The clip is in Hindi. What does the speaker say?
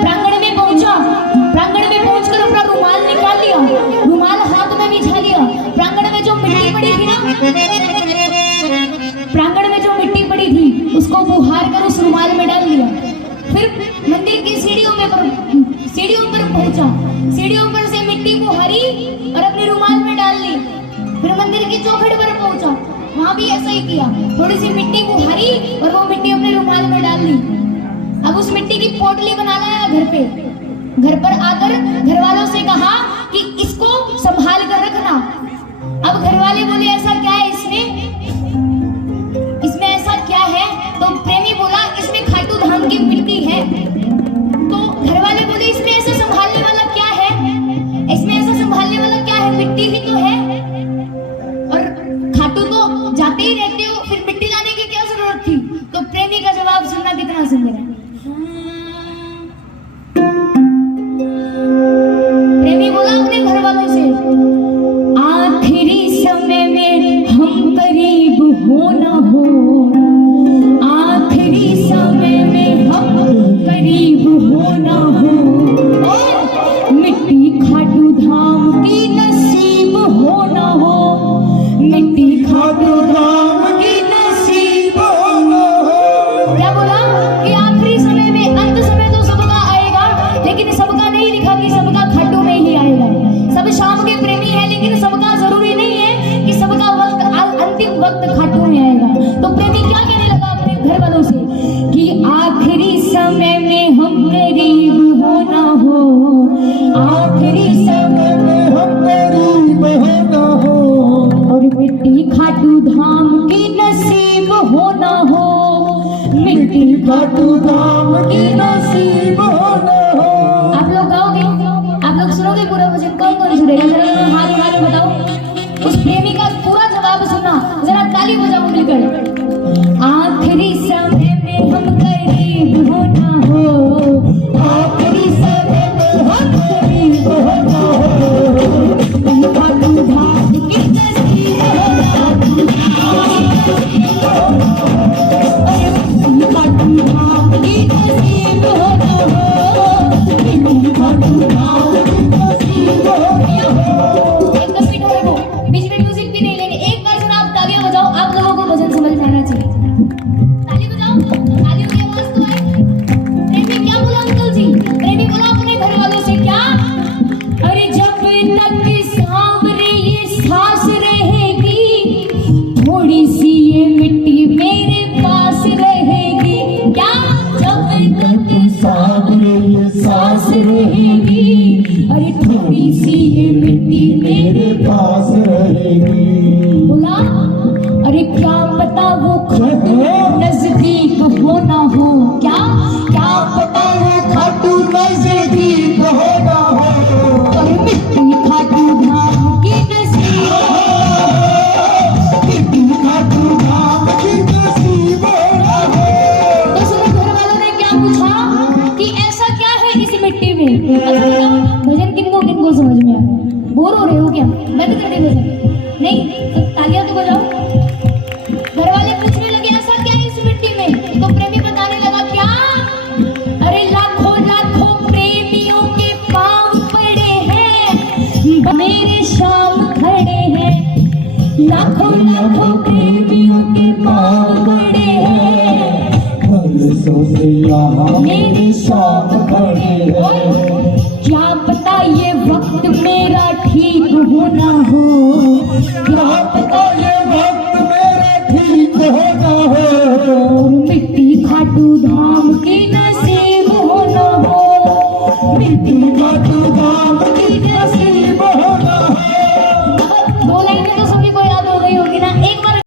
प्रांगण में पहुंचा, प्रांगण में पहुंचकर अपना रुमाल निकाल लिया, रुमाल हाथ में बिछा लिया। प्रांगण में जो मिट्टी पड़ी थी ना, प्रांगण में जो मिट्टी पड़ी थी उसको बुहार कर उस रुमाल में डाल लिया। फिर मंदिर की सीढ़ियों पर पहुंचा, सीढ़ियों पर से मिट्टी को हरी और अपने रुमाल में डाल ली। फिर मंदिर की चौखट पर पहुंचा, वहां भी ऐसा ही किया, थोड़ी सी मिट्टी को हरी और वो मिट्टी अपने रुमाल में डाल ली। अब उस मिट्टी की पोटली बना लाया घर पे। घर पर आकर घर वालों से कहा कि इसको संभाल कर रखना। अब घर वाले बोले ऐसा क्या है इसमें ऐसा क्या है? तो प्रेमी बोला इसमें खाटू धाम की मिट्टी है। तो घर वाले बोले इसमें ऐसा संभालने वाला क्या है? इसमें ऐसा संभालने वाला क्या है? मिट्टी ही तो है और खाटू तो जाते ही रहते हो, फिर मिट्टी लाने की क्या जरूरत थी? तो प्रेमी का जवाब सुनना कितना सुंदर है। प्रेमी बोला अपने घर वालों से, आखिरी समय में हम करीब हो ना हो, आखिरी समय में हम करीब हो ना हो, और मिट्टी खाटू धाम की नसीब हो ना हो, मिट्टी खाटू धाम की नसीब हो ना हो। क्या बोला कि आखिरी समय में, अंत समय तो सबका आएगा, लेकिन सबका नहीं लिखा कि सबका खाटू में ही आएगा। सब शाम के प्रेमी है, लेकिन सबका जरूरी नहीं है कि सबका वक्त अंतिम वक्त खाटू में आएगा। तो प्रेमी क्या कहने लगा अपने घर वालों से कि आखिरी समय में हम करीब हो ना हो, आखिरी समय में हम करीब हो ना हो, और मिट्टी खाटू धाम की नसीब हो ना हो, मिट्टी खाटू धाम की नसीब हो ना हो। आप लोग गाओगे, आप लोग सुनोगे पूरा भजन? कौन कौन सुनेगा? जरा हाथ उठा के बताओ। उस प्रेमी का पूरा जवाब सुनना, जरा ताली बजाओ मिलकर। आखिरी समय में हम करीब हो ना हो, आखिरी समय में हम करीब हो ना हो, खाटू धाम की नसीब हो ना हो, खाटू धाम की नसीब हो ना हो, खाटू धाम की नसीब हो ना हो। एकदम पीछे रखो, बीच में म्यूजिक भी नहीं लेंगे। एक बार जरा आप तालियां बजाओ, आप लोगों को भजन समझ में आना चाहिए। ताली बजाओ, तालियों की आवाज तो आए। प्रेमी क्या बोला अंकल जी? प्रेमी बोला अपने घर वालों से क्या? अरे जब तक सांवरे ये सांस रहेगी, थोड़ी सी ये मिट्टी मेरे पास रहेगी। क्या? जब तक सांवरे ये सांस रहेगी, अरे थोड़ी सी ये मिट्टी मेरे पास रहेगी। बोला अरे क्या पता वो खाटू नजदीक हो ना हो, क्या क्या पता वो खाटू नजदीक हो ना हो, और मिट्टी खाटू धाम की नसीब हो, मिट्टी खाटू धाम की नसीब हो। तो सुनो, घर वालों ने क्या पूछा कि ऐसा क्या है इस मिट्टी में? भजन किनको किनको समझ में आ रहा है? बोर हो रहे हो क्या? बंद कर दे भजन? नहीं तो तालियां तो बजाओ। घर वाले पूछने लगे ऐसा क्या है इस मिट्टी में? तो प्रेमी बताने लगा क्या? अरे लाखों लाखों प्रेमियों के पांव पड़े हैं, मेरे शाम खड़े हैं, लाखों लाखों प्रेमियों के पांव पड़े हैं, मेरे शाम खड़े हैं। क्या पता ये वक्त मेरा ठीक हो ना हो, क्या पता ये वक्त